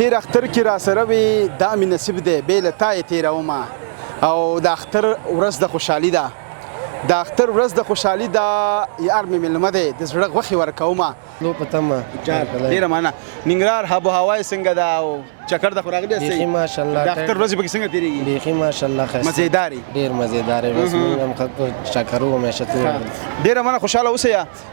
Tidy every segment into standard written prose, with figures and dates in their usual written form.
تیر اختر کې را سره وي دا مې نصیب دی بې له تا یې تېرومه او د اختر ورځ د خوشحالي ده د اختر ورځ د خوشحالي ده یار مې مېلمه دی د زړه غوښې ورکومه لو په تمه ډېره مننه ننګرهار آب و هوا یې څنګه ده او چکر د خو راغلی یاستئ بیخي ماشاءالله د اختر ورځې پکې څنګه تېرېږي بیخي ماشاءالله ښایسته مزېدارې ډېر مزېدار یې بس موږ هم خلکو چکر وو همیشه تېر ډېره مننه خوشحاله اوسئ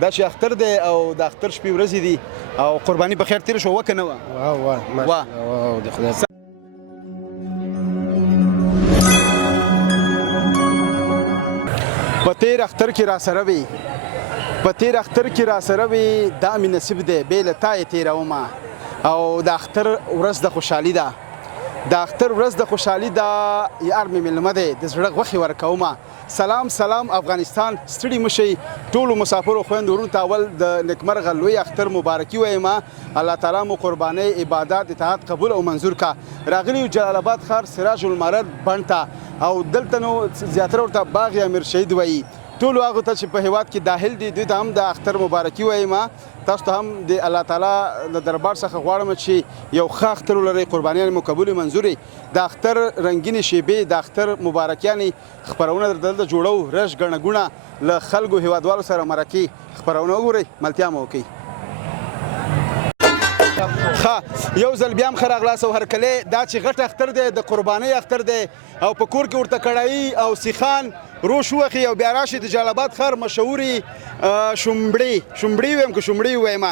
دا چې اختر دی او د اختر شپې ورځې دي او قرباني په خیر تېره شوه وه که نه وه واه واه ماشاءالله واه د خدای په تیر اختر کې را سره وي په تیر اختر کې را سره وي دا مې نصیب دی بې له تا یې تېرومه او د اختر ورځ د خوشحالي ده د اختر ورځ د خوشحالي ده یار مې مېلمه دی د زړه غوښې ورکومه سلام سلام افغانستان ستړي مه شئ ټولو مسافرو خویندو ورونو ته اول د نیکمرغه لوی اختر مبارکي وایم الله تعالی مو قربانۍ عبادت اطاعت قبول او منظور کا راغلی یو جلال آباد ښار سراج المرد بڼ ته او دلته نو زیاتره ورته باغ امیر شهید وایي ټولو هغو ته چې په هیواد کې داخل دي دوی ته هم د اختر مبارکي وایم تاسو ته هم د الله تعالی د دربار څخه غواړم چې یو ښه اختر ولرئ قربانیان مو قبول منظورې د اختر رنګینې شیبې د اختر مبارکیانې خپرونه دلته جوړو رش ګڼه ګوڼه له خلکو هیوادوالو سره مرکې خپرونه وګورئ ملتیا مو وکړئ یو ځل بیا هم ښه راغلاست او هرکلی دا چې غټ اختر دی د قربانۍ اختر دی او په کور کې ورته کړایي او سیخان روش وخی او بیا راشي د جلال آباد ښار مشهوري شومبړې ویم که شومبړې ووایم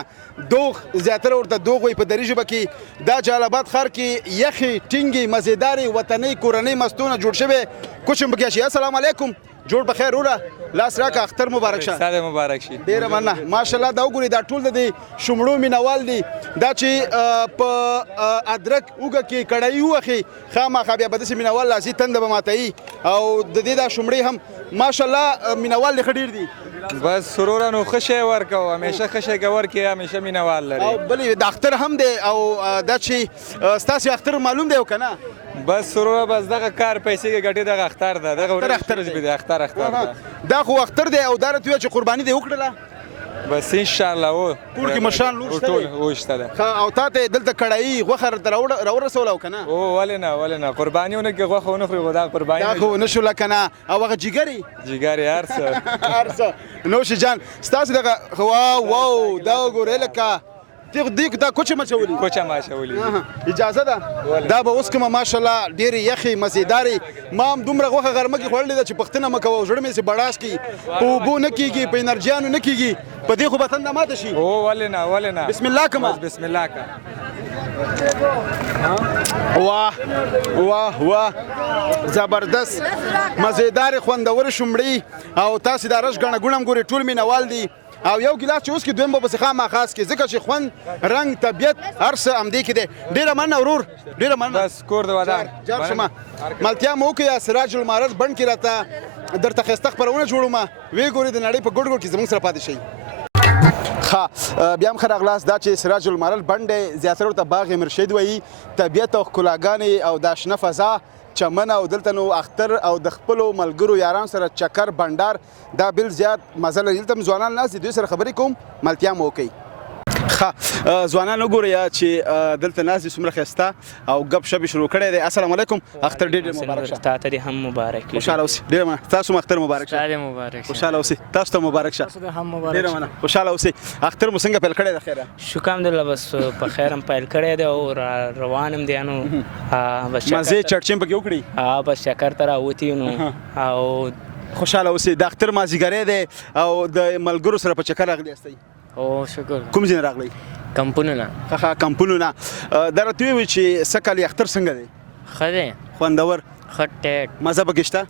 دوغ زیاتره ورته دوغ وایي په دري ژبه کې دا جلال آباد ښار کې یخې ټینګې مزېدارې وطنۍ کورنۍ مستونه جوړ شوی کوچ هم پکې شي السلام علیکم جوړ بخیر وروره لاس راکړه اختر مبارک شه ستا دې مبارک شي ډېره مننه ماشاءالله دا وګورئ دا ټول د دې شومړو مینوال دي دا چې په ادرک اوږه کې کړایي ووخي خامخا بیا به داسې مینوال لاسي تنده به ماتوي او د دې دا شومړې هم ماشاءالله مینوال دې ښه ډېر دي بس سروره نو ښه شی ورکوه همیشه ښه شی که ورکړې همیشه مینهوال لري او بلې د اختر هم دی او دا چې ستاسې اختر معلوم دی او که نه بس سروره بس دغه کار پیسې کې ګټې دغه اختر ده دغه اختر دی اختر ده دا خو اختر دی او دا راته وویل چې قرباني دې وکړله بس انشاءالله و کور کې مشران لور شته دی شته ده او تا ته دلته کړایي غوښه درته راورسوله او که نه ولې نه قرباني ونه کړي غوښه ونه خوري خو دا قرباني دا خو نه شوله که نه او هغه جګرې هر څه نوش جان ستاسو دغه واو دا وګورئ لکه دې دا کوچه مچولي اجازه ده دا به اوس کومه ماشاءالله ډېرې یخې مزېدارې ما هم دومره غوښه غرمه کې خوړلې ده چې پوښتنه مه کوه زړه مې سې بړاس کړي په اوبو نه کېږي په انرجیانو نه کېږي په دې خو به تنده ماته شي ولې نه بسم الله کومه بسم الله کا واه زبردست مزېدارې خوندورې شومړې او تاسې دا رش ګڼه ګوڼه هم ګورئ ټول مینوال دي او یو ګیلاس چې اوس کې دویم به پسې خامخا څکې ځکه چې خوند رنګ طبیعت هر څه همدې کې دی ډېره مننه ورور ډېره مننه بس کور د ودان جار شمه ملتیا مو وکړئ سراج المعرض بڼ کې راته درته ښایسته خپرونه جوړومه ویې ګورئ د نړۍ په ګوټ ګوټ کې زموږ سره پاتې شئ بیا هم ښه راغلاست دا چې سراج المعرض بڼ دی زیاتره ورته باغ امیر شهید وایي طبیعت او ښکلاګانې او دا شنه فضا چمن او دلته نو اختر او د خپلو ملګرو یارانو سره چکر بنډار دا بل زیات مزه لري دلته ځوانان ناست دي دوی سره خبرې کوم ملتیا مو وکړئ ځوانان وګورئ چې دلته ناست دي څومره ښایسته او ګپ شپ یې شروع کړی دی السلام علیکم اختر ډېر مبارک شه تا ته دې هم مبارک وي خوشحاله اوسئ ډېره مننه تاسو هم اختر مبارک شه خوشحاله اوسئ تاسو ته مبارک شه ډېره مننه خوشحاله اوسئ اختر مو څنګه پیل کړی دی خیره شکر الحمدلله بس په خیر هم پیل کړی دی او روان هم دی نو بس مزې چړچین پکې وکړي بس چکر ته راوتي نو او خوشحاله اوسئ د اختر مازدیګری دی او د ملګرو سره په چکر راغلي یاستئ او شکر کوم ځای راغلی کمپونونه کمپونونه دا راته ووایئ چې سږ کال اختر څنګه دی ښه دی خوندور ښه ټیټ مزه پکې شته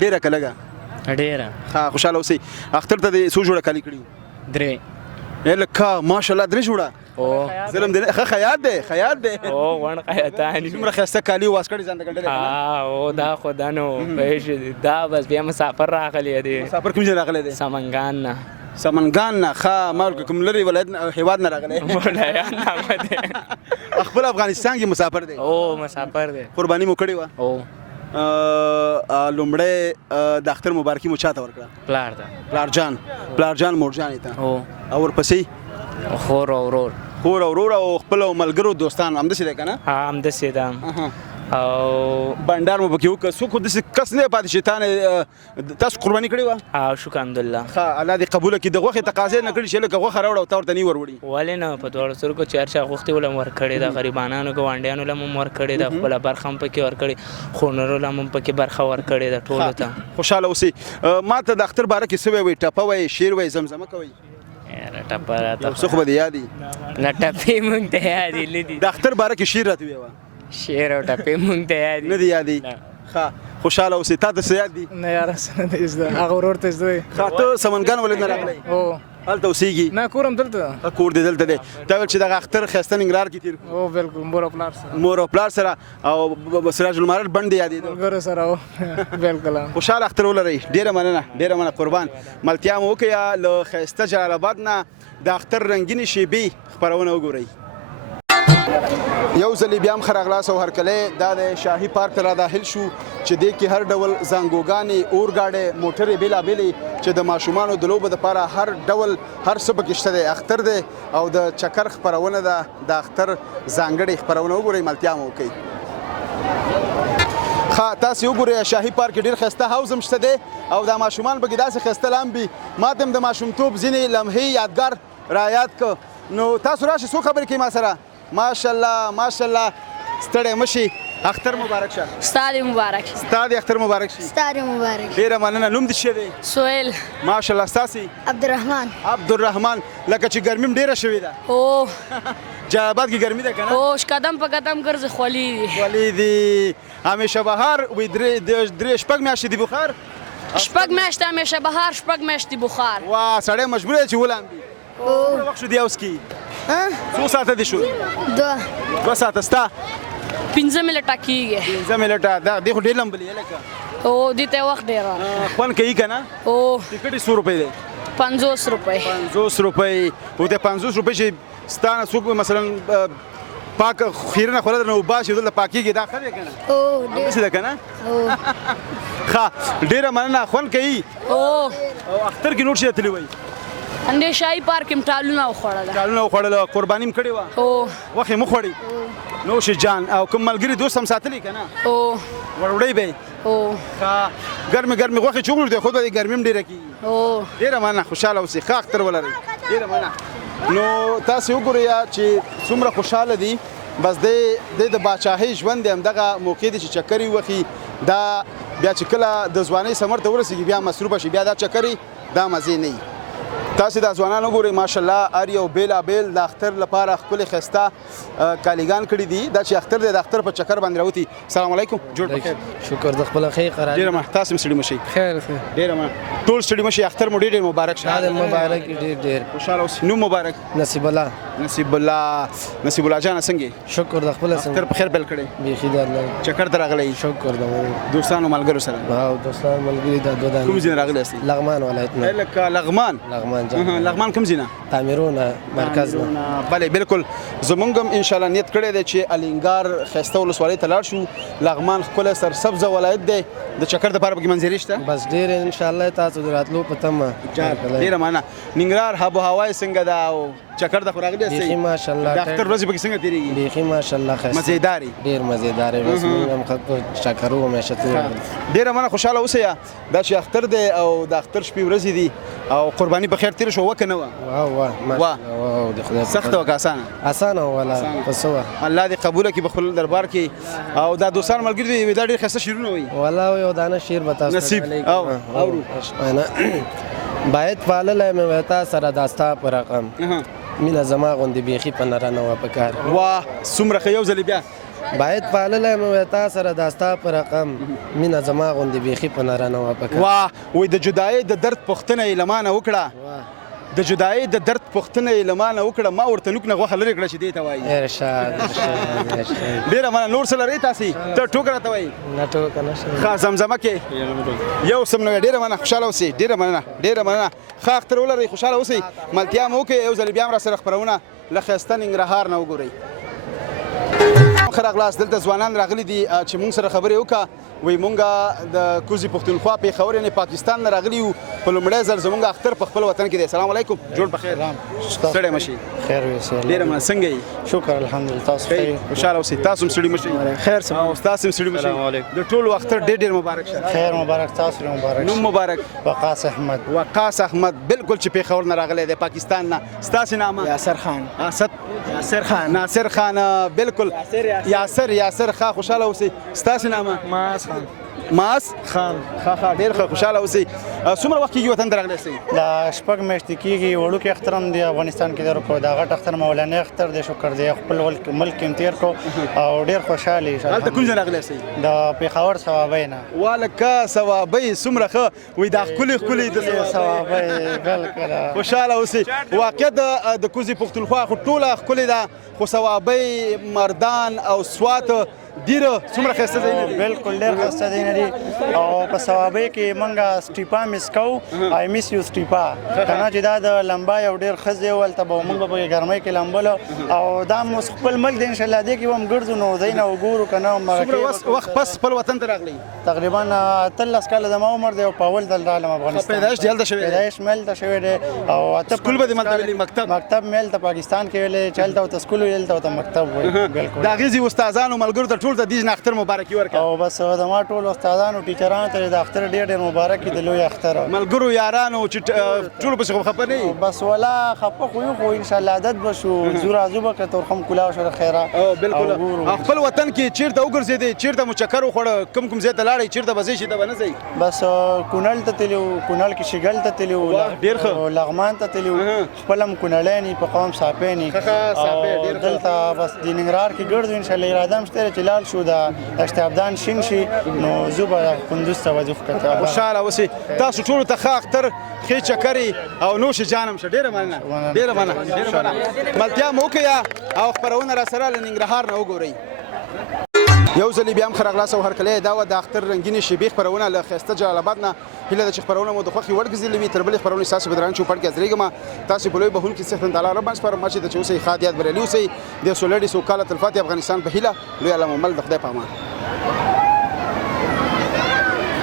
ډېره که لږه ډېره خوشحاله اوسئ اختر ته دې څو جوړه کالي کړي 3 لکه ماشاءالله 3 جوړه ظلم دی ښه خیاط دی غوڼ خیاطان دومره ښایسته کالي واسکټ ځان ته ګنډلی دا خو دا نو دا بس بیا مسافر راغلی دی مسافر کوم ځای راغلی دی سمنګان نه ښه ما کوم لرې ولایت هېواد نه راغلی خپل افغانستان کې مسافر دی مسافر دی قرباني مو کړې وه لومړی د اختر مبارکي مو چاته ورکړه پلار جان مور جانې ته او ورپسې خور او ورور خور او ورور او خپل ملګرو دوستان همداسې دی که نه همداسې ده او بنډار مو پکې وکړه څوک خو داسې کس نه دی پاتې چې تا نه تاسو قرباني کړې وه شکر الحمدلله ښه الله دې قبوله کړي د غوښې تقاضا نه کړي چې لکه غوښه راوړه او تا ورته نه وروړي ولې نه په دواړو سترګو چې هر چا غوښتې ول هم ورکړې ده غریبانانو ګاونډیانو له هم ورکړې ده خپله برخه هم پکې ورکړې خونرو له هم پکې برخه ورکړې ده ټولو ته خوشحاله اوسئ ما ته د اختر باره کې څه وایي ټپه وایي شعر وایي زمزمه کوئ ټپه راته څه خو به دې یاد وي نه ټپې مونږ ته یادې نه دي د اختر باره کې شعر راته ویوه شعر او ټپې مونږ ته یاد نه دي یادې ښه خوشحاله اوسئ تا ته څه یاد دي نه یاره څه نه دی زده هغه ورور ته زده دی ښه ته سمنګان ولې نه راغلی هو هلته اوسېږي نه کور هم دلته ده کور دې دلته دی تا ویل چې دغه اختر ښایسته ننګرهار کې تېر کړو هو بالکل مور او پلار سره مور او پلار سره او سراج المعارف بند دې یادېده ملګرو سره هو بالکل خوشحاله اختر ولرئ ډېره مننه قربان ملتیا مو وکړه له ښایسته جلال آباد نه د اختر رنګینې شیبې خپرونه وګورئ یو ځلې بیا هم ښه راغلاست او هرکلی دا د شاهي پارک ته راداخل شو چې دې کې هر ډول زانګوګانې اورګاډې موټرې بېلابېلې چې د ماشومانو د لوبو دپاره هر ډول هر څه پکې شته دی اختر دی او د چکر خپرونه ده د اختر ځانګړې خپرونه وګورئ ملتیا مو وکړئ ښه تاسې وګورئ شاهي پارک کې ډېر ښایسته حوض هم شته دی او دا ماشومان پکې داسې ښایسته لامبي ما ته هم د ماشومتوب ځینې لمحې یادګار رایاد کړ نو تاسو راشئ څو خبرې کوئ ما سره ماشاءالله ستړی مه شي اختر مبارک شه ستا دې مبارک شي ستا دې اختر مبارک شي ستا دې مبارک ډېره مننه نوم دې څه دی سهیل ماشاءالله ستاسې عبدالرحمن لکه چې ګرمي هم ډېره شوې ده او جلال آباد کې ګرمي ده که نه اوش قدم په قدم ګرځي خولې دي ولې دي همیشه بهار وي درې شپږ میاشتې دي بخار شپږ میاشتې همیشه بهار شپږ میاشتې بخار وا سړی مجبور دی چې ولامبي څومره وخت شو دی اوس کې څو ساعته دي شو 2 ساعته ستا 15 منټه کېږي 15 منټه دی خو ډېر لمبلي لکه او دې ته وخت ډېر خوند کوي که نه او ټکټ یې 100 روپۍ دی 50 روپۍ 50 روپۍ او د 50 روپۍ چې ستا نه څوک مثلا پاک خیرونه خوله درنه وباسي دلته پاکېږي دا ښه دی که نه همداسې ده که نه ښه ډېره مننه خوند کوي او اختر کې نور شي تللی وایي انډې شاهي پارک کې ټالونه وخوړله قرباني هم کړې وه وخت یې مه خوړې نوش جان او کوم ملګري دوست هم ساتلی که نه وړوړی به یې ښه ګرمې غوښې چې وخورو دی خو د ګرمي هم ډېره کېږي ډېره مننه خوشحاله اوسئ ښه اختر ولرئ ډېره مننه نو تاسې وګورئ چې څومره خوشحاله دي بس د باچاهۍ ژوند دی همدغه موقع دی چې چکرې وخي دا بیا چې کله د ځوانۍ ثمر ته ورسېږي بیا مصروفه شي بیا دا چکرې دا مزې نه وي تاسې دا ځوانان وګورئ ماشاءالله هر یو بېلابېل د اختر لپاره ښکلې ښایسته کالیګان کړي دي دا چې اختر دی د اختر په چکر باندې راوتي سلام علیکم جوړ په خیر شکر د خپل خیر قرار ډېره مننه تاسې هم ستړي مه شئ خیر ډېره مننه ټول ستړي مه شئ اختر مو ډېر مبارک شه مبارک ډېر خوشحاله اوسئ نوم مبارک نصیب الله جانه څنګه شکر د خپل اختر په خیر پیل کړی بیخي د الله چکر ته راغلی شکر د دوستانو ملګرو سره او دوستان ملګري د دوه کوم ځای راغلی یاستئ لغمان ولایت نه لکه لغمان لغمان کوم ځای نه تعمیرونه مرکز نه بله بالکل زمونږ هم انشاءالله نیت کړی دی چې الینګار ښایسته ولسوالۍ ته لاړ شو لغمان ښکلی سرسبزه ولایت دی د چکر دپاره پکې منظرې شته بس ډېر انشاءالله تاسو د راتلو په تمه ډېره مننه ننګرهار آب و هوا یې څنګه ده او چکر ته خو راغلی یاستئ بیخي ماشاءالله د اختر ورځې پکې څنګه تېرېږي بیخي ماشاءالله ښایسته مزېدارې ډېر مزېدارې بس موږ هم چکرو همیشه ډېره مننه خوشحاله اوسئ دا چې اختر دی او د اختر شپې ورځې دي او قرباني په خیر تېره شوه وه که نه وه سخته وه که اسانه ولا پس وه الله دې قبوله کړي په خپل دربار کې او دا دوستان ملګري دي دا ډېر ښایسته شعرونه وایي والله یو دانه شعر به تاسو نصیب اورو باید پاللی مې وی تا سره دا ستا په رقم مینه زما غوندې بیخي په نره نه وه په کار واه څومره ښه یو ځلې بیا باید پاللی مې وی تا سره دا ستا په رقم مینه زما غوندې بیخي په نره نه وه په کار واه وایي د جدایۍ د درد پوښتنه یې له ما نه وکړه د جدایۍ د درد پوښتنه یې له ما نه وکړه ما ورته نوک نه غوښه لرې کړه چې دې ته وایي ارشاد ډېره مننه نور څه لرئ تاسې ته ټوکه راته وایي نه ټوکه نشته ښه زمزمه کې یو سم نه وی ډېره مننه خوشحاله اوسئ ډېره مننه ښه اختر ولرئ خوشحاله اوسئ ملتیا مو وکړئ یو ځلې بیا هم راسره خپرونه له ښایسته ننګرهار نه وګورئ ښه راغلاست. دلته ځوانان راغلي دي چې موږ سره خبرې وکړه. وایي موږ د کوزي پښتونخوا پېښور یعنې پاکستان نه راغلي یو. په لومړی ځل زموږ اختر په خپل وطن کې دی. السلام علیکم. جوړ په خیر. ستړی مه شئ. خیر اوسئ. ډېره مننه. څنګه یې؟ شکر الحمدلله. تاسو ښه یئ؟ خوشحاله اوسئ. تاسو هم ستړي مه شئ. خیر او تاسو هم ستړي مه شئ. د ټولو اختر ډېر مبارک شه. خیر مبارک. تاسو ډېر مبارک. نوم مبارک. وقاص احمد. وقاص احمد بالکل چې پېښور نه راغلی دی پاکستان نه. ستاسې نامه؟ یاسر خان. ناصر خان. ناصر خان بالکل. یاسر خان. خوشحاله اوسئ. ستاسې نامه؟ ماس خان. ماس خان. ډېر ښه. خوشحاله اوسئ. څومره وخت کېږي وطن ته راغلی سئ؟ دا شپږ میاشتې کېږي. وړوکی اختر هم دی افغانستان کې در کړو. دا غټ اختر مولاني اختر دی. شکر دی خپل ملک کې تېر کړو او ډېر خوشحاله یو. هلته کوم ځای راغلی سئ؟ د پېښور ثوابۍ نه. والکه ثوابۍ څومره ښه. وایي دا ښکلې د ثوابۍ بالکل. خوشحاله اوسئ. واقع د کوزي پښتونخوا خو ټوله ښکلې ده خو ثوابۍ مردان او سوات ډیره څومره ښایسته ځایونه دي. بالکل ډېر ښایسته ځایونه دي او په ثوابۍ کې موږ سټیپا مس کوو. آی میس یو سټیپا. کنه چې دا د لمبا یو ډېر ښه ځای و. هلته به موږ به په ګرمۍ کې لمبلو او دا مو خپل ملک دی انشاءالله. دې کې به هم ګرځو نو ځایونه وګورو که نه. څومره وخت پس خپل وطن ته راغلی؟ تقریبا 13 کاله زما عمر دی او په اول ځل راغلم افغانستان. پیدایش دې هلته شوی دی؟ پیدایش مې هلته شوی دی او سکول به دې ملته ویلی؟ مکتب مې هلته پاکستان کې ویلی چې هلته ورته سکول ویل هلته ورته مکتب وایي. بالکل. د هغې ځي استادانو ملګرو ته ټول ته دې نه اختر مبارکي ورکړه. او بس زما ټول استادانو ټیچرانو ته د اختر ډېر مبارک وي. د لوی اختر ملګرو یارانو چې ټولو پسې خو خفه نه یي؟ بس ولا خفه خو یو خو انشاءالله عادت به شو. زو راځو به که تورخم کلاو شو خیره. بالکل. خپل وطن کې چېرته وګرځېدې؟ چېرته مو چکر وخوړه؟ کوم ځای ته لاړئ؟ چېرته به ځئ چې ته به نه ځئ؟ بس کونړ ته تللي وو. کونړ کې شګل ته تللي وو. ډېر ښه. لغمان ته تللي وو. خپل هم کونړیان یې په قوم صافین یې. دلته بس د ننګرهار کې ګرځو انشاءالله. اراده هم شته چې لاړ شو د اشتابدان شین شي نو زه به کندوز ته وځو ښکته. خوشحاله اوسئ. تاسو ټولو ته ښه اختر، ښې چکرې او نوش جانم شه. ډېره مننه. ډېره مننه. ملتیا مو وکړه او خپرونه راسره له ننګرهار نه وګورئ. یو ځلې بیا هم ښه راغلاست او هرکلی دا وه د اختر رنګینې شیبې خپرونه له ښایسته جلال آباد نه. هیله ده چې خپرونه مو د خوښې وړ ګرځېدلې وي. تر بلې خپرونې ستاسو په درانه چوپړ کې حاضرېږم. تاسو په لوی بهونکي څښتن تعالی رب باندې سپارم چې د چې اوسئ ښاد یاد بریالي اوسئ. د سولړې سوکاله تلپاتې افغانستان په هیله. لوی علامه مل د خدای په امان.